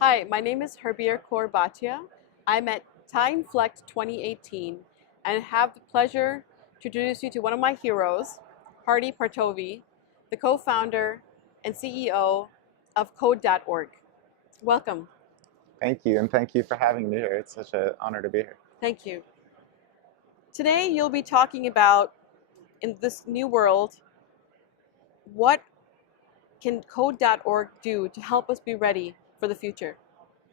Hi, my name is Herbir Kaur Bhatia. I'm at TimeFlex 2018 and have the pleasure to introduce you to one of my heroes, Hadi Partovi, the co-founder and CEO of Code.org. Welcome. Thank you, and thank you for having me here. It's such an honor to be here. Thank you. Today you'll be talking about, in this new world, what can Code.org do to help us be ready for the future?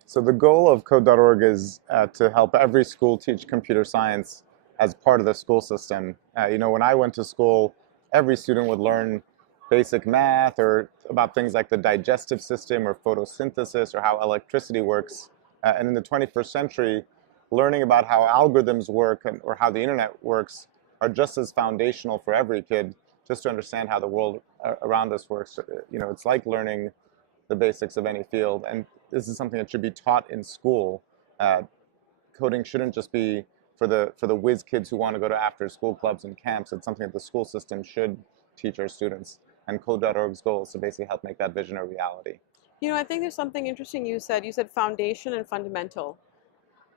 So the goal of Code.org is to help every school teach computer science as part of the school system. When I went to school, every student would learn basic math or about things like the digestive system or photosynthesis or how electricity works. And in the 21st century, learning about how algorithms work or how the internet works are just as foundational for every kid, just to understand how the world around us works. It's like learning the basics of any field, and this is something that should be taught in school. Uh, Coding shouldn't just be for the whiz kids who want to go to after school clubs and camps. It's something that the school system should teach our students. And Code.org's goal is to basically help make that vision a reality. I think there's something interesting you said. You said foundation and fundamental.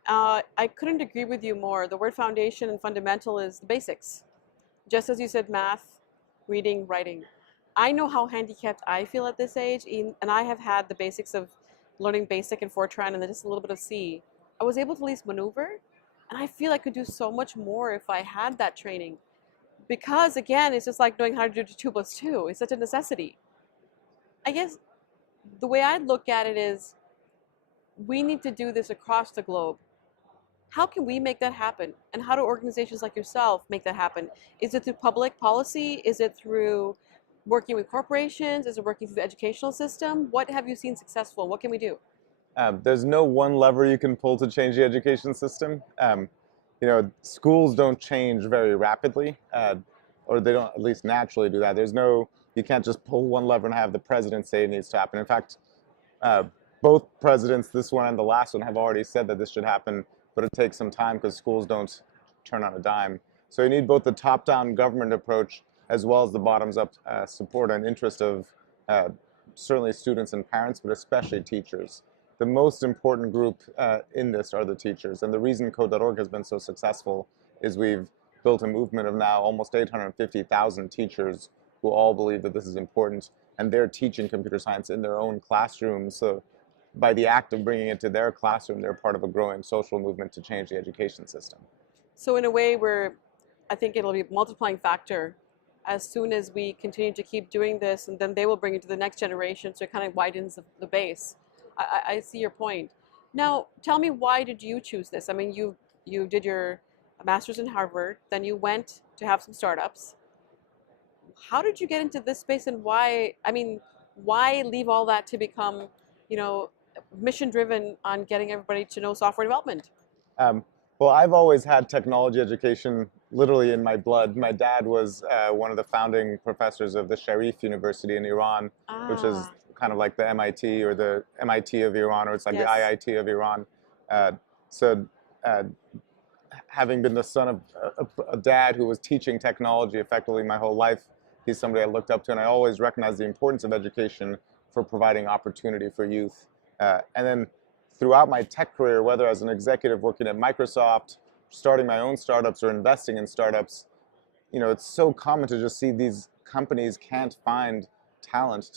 I couldn't agree with you more. The word foundation and fundamental is the basics. Just as you said, math, reading, writing. I know how handicapped I feel at this age, and I have had the basics of learning basic and Fortran and then just a little bit of C. I was able to at least maneuver, and I feel I could do so much more if I had that training. Because again, it's just like knowing how to do 2 plus 2. It's such a necessity. I guess the way I look at it is we need to do this across the globe. How can we make that happen? And how do organizations like yourself make that happen? Is it through public policy? Is it through working with corporations? Is it working through the educational system? What have you seen successful? What can we do? There's no one lever you can pull to change the education system. Schools don't change very rapidly, or they don't at least naturally do that. You can't just pull one lever and have the president say it needs to happen. In fact, uh, both presidents, this one and the last one, have already said that this should happen, but it takes some time because schools don't turn on a dime. So you need both the top-down government approach as well as the bottoms-up support and interest of uh, certainly students and parents, but especially teachers. The most important group in this are the teachers. And the reason Code.org has been so successful is we've built a movement of now almost 850,000 teachers who all believe that this is important, and they're teaching computer science in their own classrooms. So by the act of bringing it to their classroom, they're part of a growing social movement to change the education system. So in a way where I think it'll be a multiplying factor as soon as we continue to keep doing this, and then they will bring it to the next generation, so it kind of widens the base. I see your point. Now, tell me, why did you choose this? I mean, you did your master's in Harvard, then you went to have some startups. How did you get into this space, and why? I mean, why leave all that to become, you know, mission driven on getting everybody to know software development? Um, well, I've always had technology education literally in my blood. My dad was one of the founding professors of the Sharif University in Iran, which is Ah, kind of like the MIT or the MIT of Iran, or it's like the yes. IIT of Iran. Uh, so, uh, Having been the son of a dad who was teaching technology effectively my whole life, he's somebody I looked up to, and I always recognized the importance of education for providing opportunity for youth. And then throughout my tech career, whether as an executive working at Microsoft, starting my own startups, or investing in startups, it's so common to just see these companies can't find talent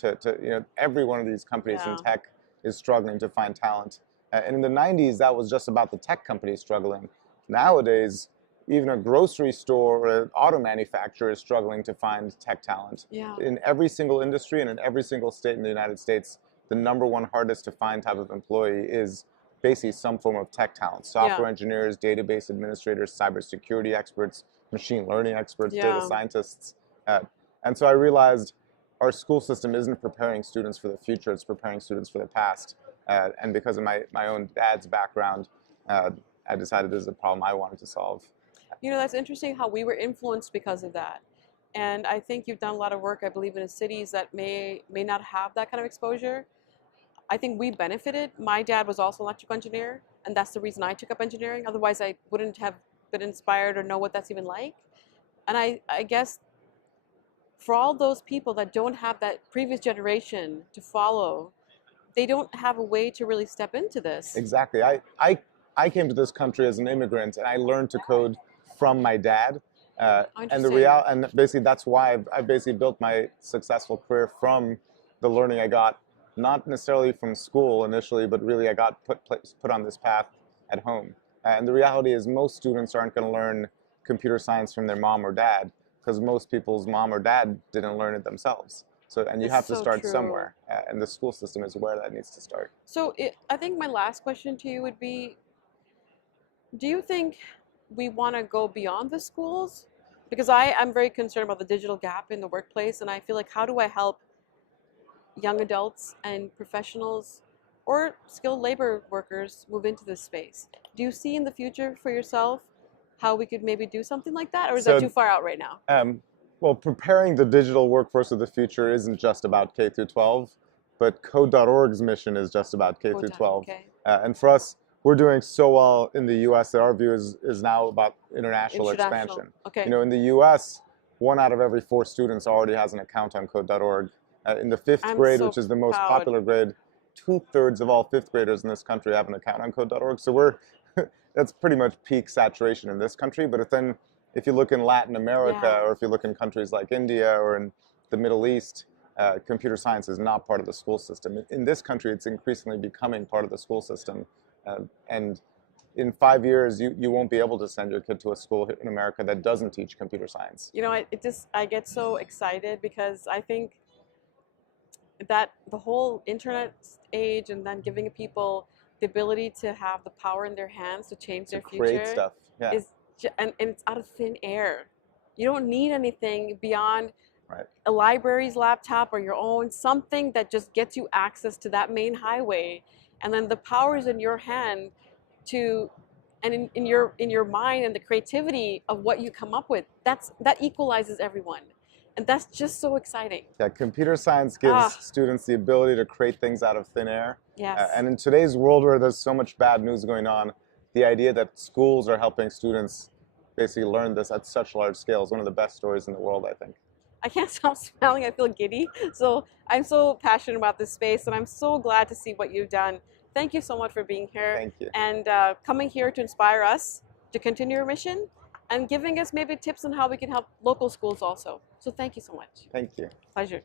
every one of these companies in Yeah. tech is struggling to find talent. And in the 90s, that was just about the tech companies struggling. Nowadays, even a grocery store or an auto manufacturer is struggling to find tech talent. Yeah. In every single industry and in every single state in the United States, the number one hardest to find type of employee is basically some form of tech talent. Yeah. Software engineers, database administrators, cybersecurity experts, machine learning experts, data Yeah. scientists. Uh, and so I realized our school system isn't preparing students for the future, it's preparing students for the past. And because of my own dad's background, uh, I decided this is a problem I wanted to solve. That's interesting how we were influenced because of that. And I think you've done a lot of work, I believe, in cities that may not have that kind of exposure. I think we benefited. My dad was also an electrical engineer, and that's the reason I took up engineering. Otherwise, I wouldn't have been inspired or know what that's even like. And I guess for all those people that don't have that previous generation to follow, they don't have a way to really step into this. Exactly. I came to this country as an immigrant, and I learned to code from my dad. Interesting. And basically that's why I basically built my successful career from the learning I got, not necessarily from school initially, but really I got put on this path at home. And the reality is most students aren't going to learn computer science from their mom or dad because most people's mom or dad didn't learn it themselves. So, and you It's have to so start true. somewhere, and the school system is where that needs to start. So I think my last question to you would be, do you think we want to go beyond the schools? Because I am very concerned about the digital gap in the workplace, and I feel like how do I help young adults and professionals or skilled labor workers move into this space? Do you see in the future for yourself how we could maybe do something like that, or is that So too far out right now? Well, preparing the digital workforce of the future isn't just about K through 12, but Code.org's mission is just about K through 12. Okay. And for us, we're doing so well in the U.S. that our view is now about international expansion. Okay. You know, in the U.S., 1 out of every 4 students already has an account on Code.org. In the 5th I'm grade, so which is the most proud. popular grade, 2/3 of all 5th graders in this country have an account on Code.org. So we're that's pretty much peak saturation in this country. But if you look in Latin America, Yeah. or if you look in countries like India or in the Middle East, computer science is not part of the school system. In this country, it's increasingly becoming part of the school system. And in 5 years, you won't be able to send your kid to a school in America that doesn't teach computer science. You know, I get so excited because I think that the whole internet age and then giving people the ability to have the power in their hands to change their Create future stuff. Yeah. is and it's out of thin air. You don't need anything beyond Right. a library's laptop or your own, something that just gets you access to that main highway, and then the power is in your hand to and in your mind and the creativity of what you come up with. That equalizes everyone, and that's just so exciting. Yeah, computer science gives students the ability to create things out of thin air. Yes. And in today's world where there's so much bad news going on, the idea that schools are helping students basically learn this at such large scale is one of the best stories in the world, I think. I can't stop smiling. I feel giddy. So I'm so passionate about this space, and I'm so glad to see what you've done. Thank you so much for being here. Thank you. And coming here to inspire us to continue our mission and giving us maybe tips on how we can help local schools also. So thank you so much. Thank you. Pleasure.